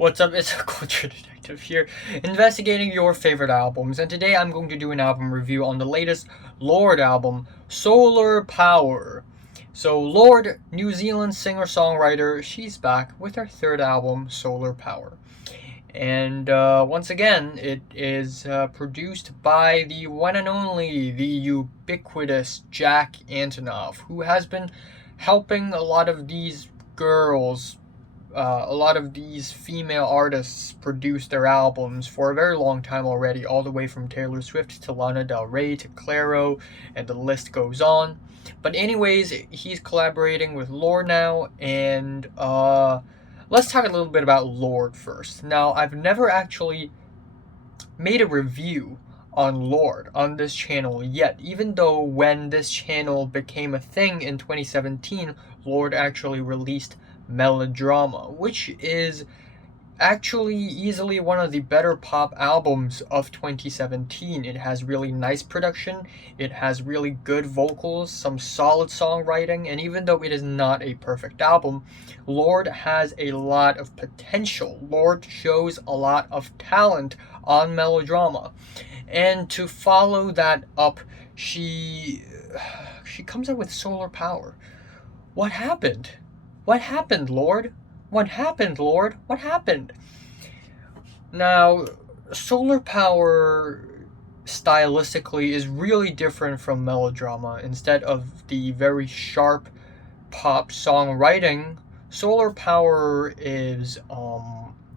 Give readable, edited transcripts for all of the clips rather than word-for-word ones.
What's up, it's a Culture Detective here, investigating your favorite albums, and today I'm going to do an album review on the latest Lorde album, Solar Power. So Lorde, New Zealand singer-songwriter, she's back with her third album, Solar Power. And once again, it is produced by the one and only, the ubiquitous Jack Antonoff, who has been helping a lot of these girls, a lot of these female artists produce their albums for a very long time already, all the way from Taylor Swift to Lana Del Rey to Clairo, and the list goes on. But anyways, he's collaborating with Lorde now, and let's talk a little bit about Lorde first. Now, I've never actually made a review on Lorde on this channel yet, even though when this channel became a thing in 2017, Lorde actually released Melodrama, which is actually easily one of the better pop albums of 2017. It has really nice production, it has really good vocals, some solid songwriting, and even though it is not a perfect album, Lorde has a lot of potential. Lorde shows a lot of talent on Melodrama. And to follow that up, she comes out with Solar Power. What happened? What happened, Lorde? What happened, Lorde? What happened? Now, Solar Power stylistically is really different from Melodrama. Instead of the very sharp pop songwriting, Solar Power is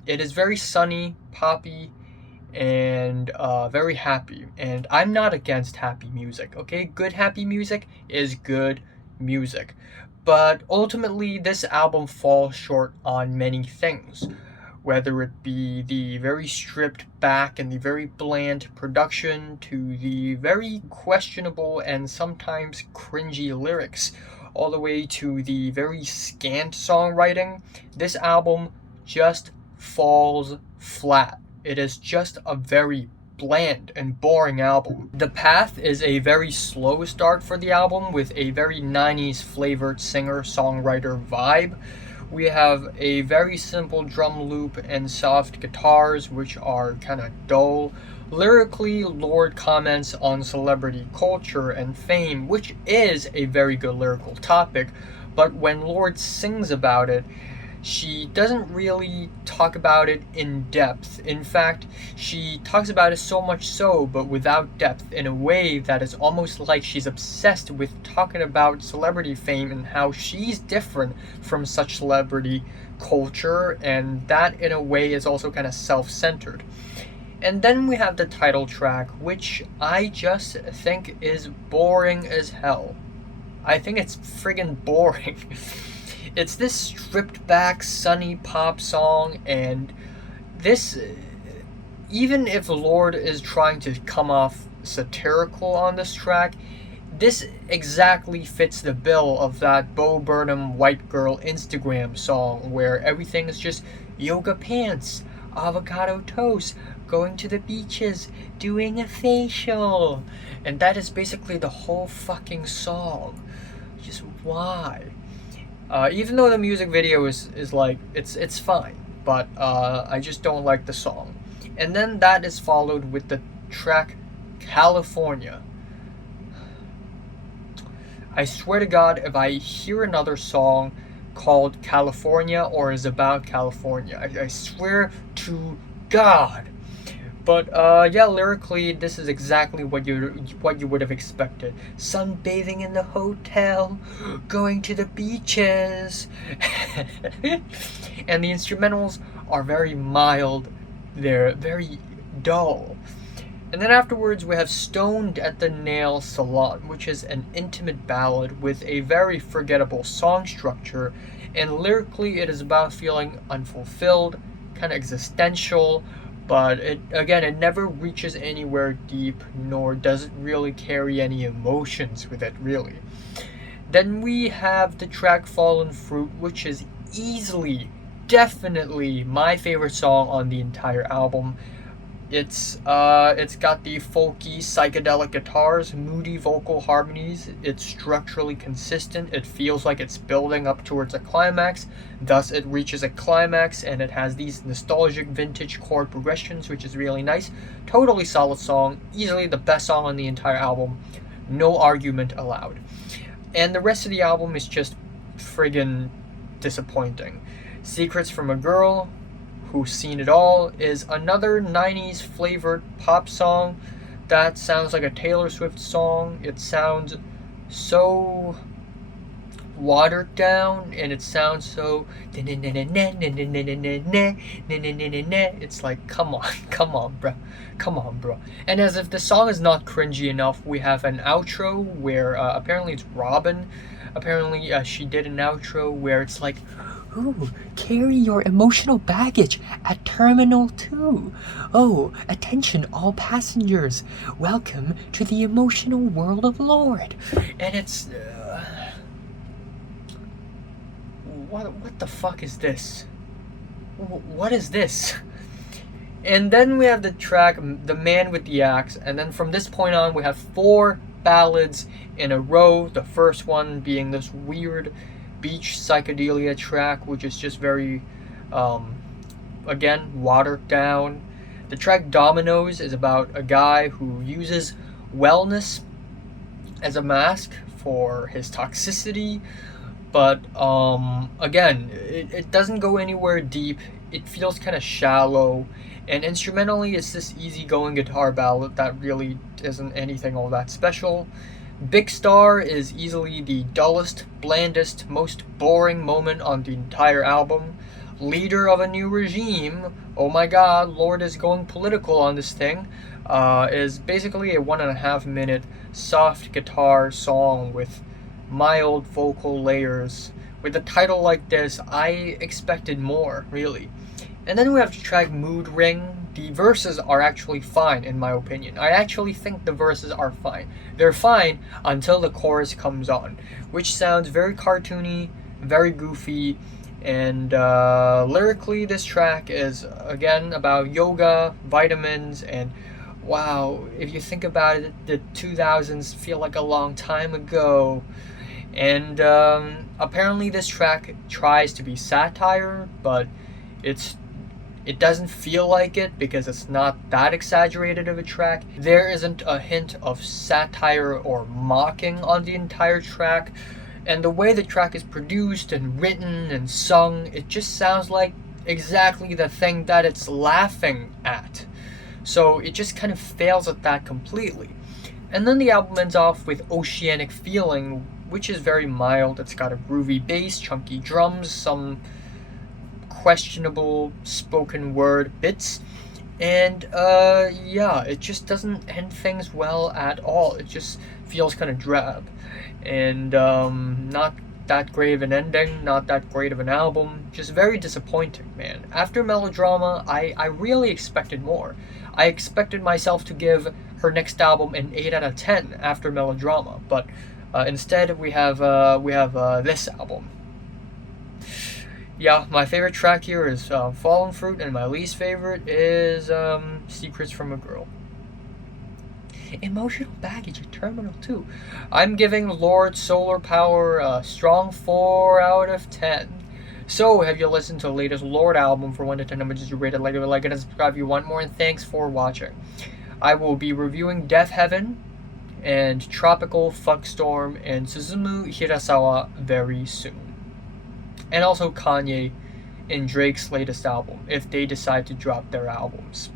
it is very sunny, poppy, and very happy. And I'm not against happy music, okay? Good happy music is good music. But ultimately, this album falls short on many things, whether it be the very stripped back and the very bland production to the very questionable and sometimes cringy lyrics, all the way to the very scant songwriting. This album just falls flat. It is just a very bland and boring album. The Path is a very slow start for the album with a very 90s flavored singer-songwriter vibe. We have a very simple drum loop and soft guitars, which are kind of dull. Lyrically, Lorde comments on celebrity culture and fame, which is a very good lyrical topic, but when Lorde sings about it, she doesn't really talk about it in depth. In fact, she talks about it so much so, but without depth, in a way that is almost like she's obsessed with talking about celebrity fame and how she's different from such celebrity culture, and that in a way is also kind of self-centered. And then we have the title track, which I just think is boring as hell. I think it's friggin' boring. It's this stripped back, sunny pop song, and this, even if Lorde is trying to come off satirical on this track, this exactly fits the bill of that Bo Burnham white girl Instagram song where everything is just yoga pants, avocado toast, going to the beaches, doing a facial. And that is basically the whole fucking song. Just why? Even though the music video is like, it's fine, but I just don't like the song. And then that is followed with the track California. I swear to God, if I hear another song called California or is about California, I swear to God. But yeah, lyrically, this is exactly what you would have expected. Sunbathing in the hotel, going to the beaches, and the instrumentals are very mild. They're very dull. And then afterwards, we have Stoned at the Nail Salon, which is an intimate ballad with a very forgettable song structure. And lyrically, it is about feeling unfulfilled, kind of existential. But it never reaches anywhere deep, nor does it really carry any emotions with it, really. Then we have the track Fallen Fruit, which is easily, definitely my favorite song on the entire album. It's got the folky psychedelic guitars, moody vocal harmonies. It's structurally consistent. It feels like it's building up towards a climax. Thus, it reaches a climax, and it has these nostalgic vintage chord progressions, which is really nice. Totally solid song. Easily the best song on the entire album. No argument allowed. And the rest of the album is just friggin' disappointing. Secrets from a Girl Who's Seen It All is another 90s flavored pop song that sounds like a Taylor Swift song. It sounds so watered down, and it sounds so it's like, come on bro. And as if the song is not cringy enough, we have an outro where apparently it's Robin. Apparently she did an outro where it's like, ooh, carry your emotional baggage at Terminal 2. Oh, attention all passengers. Welcome to the emotional world of Lorde. And it's... What the fuck is this? What is this? And then we have the track, The Man with the Axe. And then from this point on, we have 4 ballads in a row. The first one being this weird beach psychedelia track, which is just very again watered down. The track Dominoes is about a guy who uses wellness as a mask for his toxicity, but again, it doesn't go anywhere deep. It feels kind of shallow, and instrumentally it's this easygoing guitar ballad that really isn't anything all that special. Big Star is easily the dullest, blandest, most boring moment on the entire album. Leader of a New Regime, oh my god, Lorde is going political on this thing, is basically a 1.5 minute soft guitar song with mild vocal layers. With a title like this, I expected more, really. And then we have the track Mood Ring. The verses are actually fine, in my opinion. I actually think the verses are fine. They're fine until the chorus comes on, which sounds very cartoony, very goofy, and lyrically this track is, again, about yoga, vitamins, and wow, if you think about it, the 2000s feel like a long time ago. And apparently this track tries to be satire, but it doesn't feel like it because it's not that exaggerated of a track. There isn't a hint of satire or mocking on the entire track. And the way the track is produced and written and sung, it just sounds like exactly the thing that it's laughing at. So it just kind of fails at that completely. And then the album ends off with Oceanic Feeling, which is very mild. It's got a groovy bass, chunky drums, some questionable spoken word bits, and yeah, it just doesn't end things well at all. It just feels kind of drab, and not that great of an ending, not that great of an album, just very disappointing, man. After Melodrama, I really expected more. I expected myself to give her next album an 8 out of 10 after Melodrama, but instead we have this album. Yeah, my favorite track here is Fallen Fruit, and my least favorite is Secrets from a Girl. Emotional Baggage at Terminal 2. I'm giving Lorde Solar Power a strong 4 out of 10. So, have you listened to the latest Lorde album? For 1 to 10 numbers you rate it, like it, and subscribe if you want more, and thanks for watching. I will be reviewing Death Heaven and Tropical Fuckstorm and Suzumu Hirasawa very soon. And also Kanye and Drake's latest album, if they decide to drop their albums.